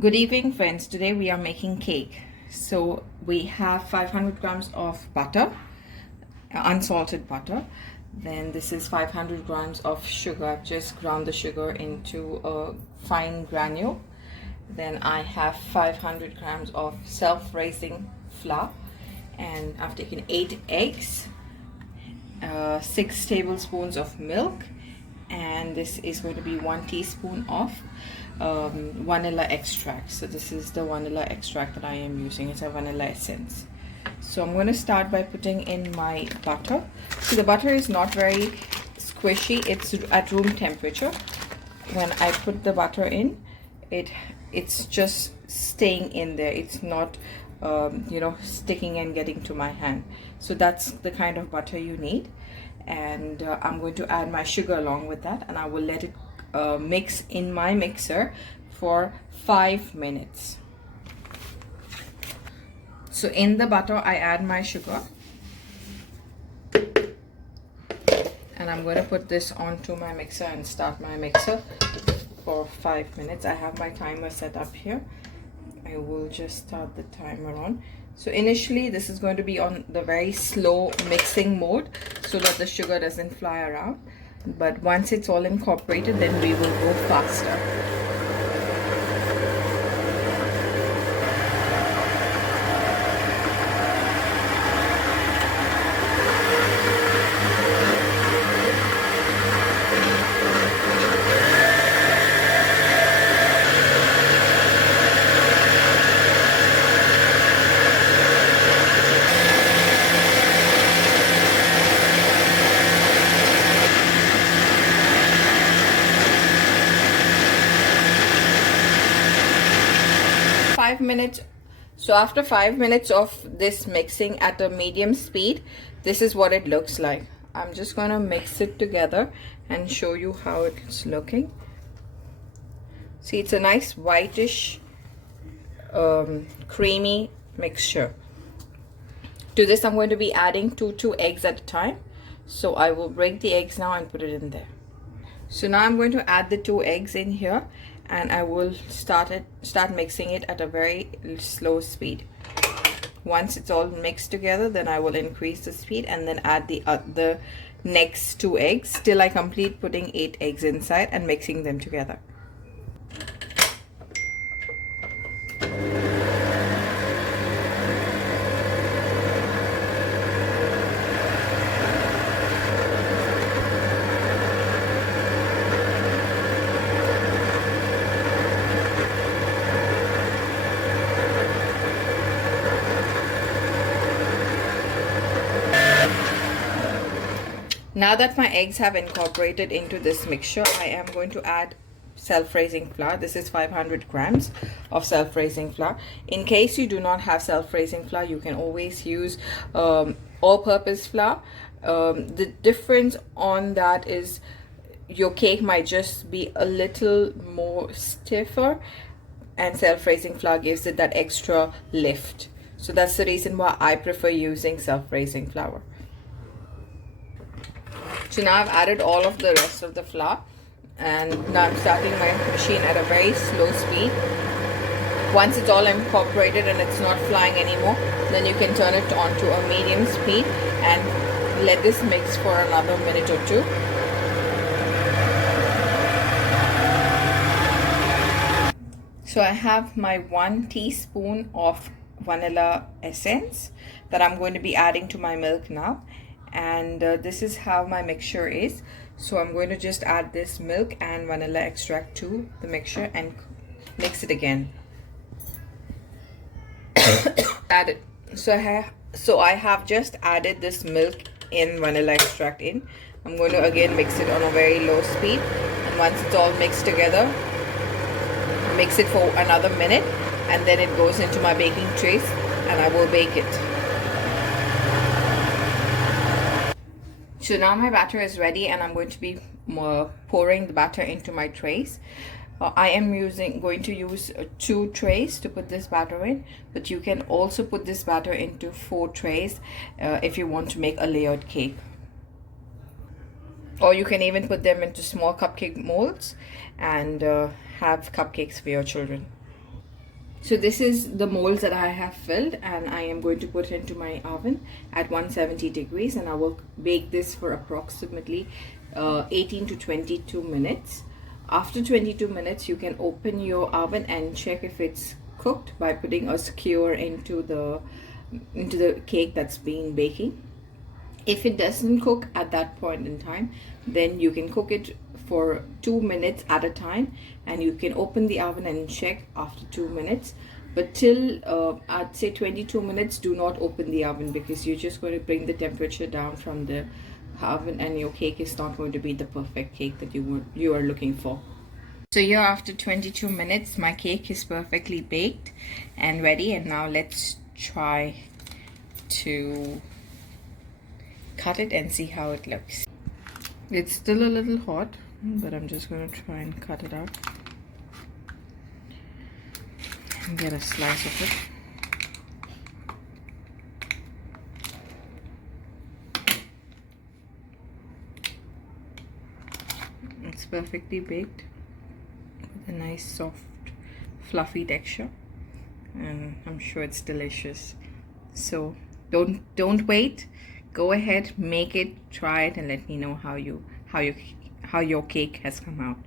Good evening, friends. Today we are making cake. So we have 500 grams of butter, unsalted butter. Then this is 500 grams of sugar. I've just ground the sugar into a fine granule. Then I have 500 grams of self-raising flour, and I've taken 8 eggs, 6 tablespoons of milk, and this is going to be 1 teaspoon of vanilla extract. So this is the vanilla extract that I am using. It's a vanilla essence. So I'm going to start by putting in my butter. So the butter is not very squishy. It's at room temperature. When I put the butter in, it's just staying in there. It's not sticking and getting to my hand. So that's the kind of butter you need. And I'm going to add my sugar along with that, and I will let it mix in my mixer for 5 minutes. So in the butter I add my sugar, and I'm going to put this onto my mixer and start my mixer for 5 minutes. I have my timer set up here. I will just start the timer on. So initially this is going to be on the very slow mixing mode so that the sugar doesn't fly around, but once it's all incorporated, then we will go faster. 5 minutes. So after 5 minutes of this mixing at a medium speed, this is what it looks like. I'm just going to mix it together and show you how it's looking. See, it's a nice whitish creamy mixture. To this I'm going to be adding two eggs at a time. So I will break the eggs now and put it in there. So now I'm going to add the 2 eggs in here, and I will start mixing it at a very slow speed. Once it's all mixed together, then I will increase the speed and then add the next 2 eggs till I complete putting 8 eggs inside and mixing them together. Now that my eggs have incorporated into this mixture, I am going to add self-raising flour. This is 500 grams of self-raising flour. In case you do not have self-raising flour, you can always use all-purpose flour. The difference on that is your cake might just be a little more stiffer, and self-raising flour gives it that extra lift. So that's the reason why I prefer using self-raising flour. So now I've added all of the rest of the flour, and now I'm starting my machine at a very slow speed. Once it's all incorporated and it's not flying anymore, then you can turn it on to a medium speed and let this mix for another minute or 2. So I have my 1 teaspoon of vanilla essence that I'm going to be adding to my milk now. And this is how my mixture is. So I'm going to just add this milk and vanilla extract to the mixture and mix it again. Add it. So I have just added this milk and vanilla extract in. I'm going to again mix it on a very low speed, and once it's all mixed together, mix it for another minute, and then it goes into my baking trays and I will bake it. So now my batter is ready, and I'm going to be pouring the batter into my trays. I am going to use 2 trays to put this batter in, but you can also put this batter into 4 trays if you want to make a layered cake. Or you can even put them into small cupcake molds and have cupcakes for your children. So this is the molds that I have filled, and I am going to put it into my oven at 170 degrees, and I will bake this for approximately 18 to 22 minutes. After 22 minutes, you can open your oven and check if it's cooked by putting a skewer into the cake that's being baking. If it doesn't cook at that point in time, then you can cook it for 2 minutes at a time, and you can open the oven and check after 2 minutes. But till I'd say 22 minutes, do not open the oven, because you're just going to bring the temperature down from the oven, and your cake is not going to be the perfect cake that you are looking for. So here, after 22 minutes, my cake is perfectly baked and ready, and now let's try to cut it and see how it looks. It's still a little hot, but I'm just going to try and cut it out and get a slice of it. It's perfectly baked with a nice soft fluffy texture, and I'm sure it's delicious. So don't wait, go ahead, make it, try it, and let me know how your cake has come out.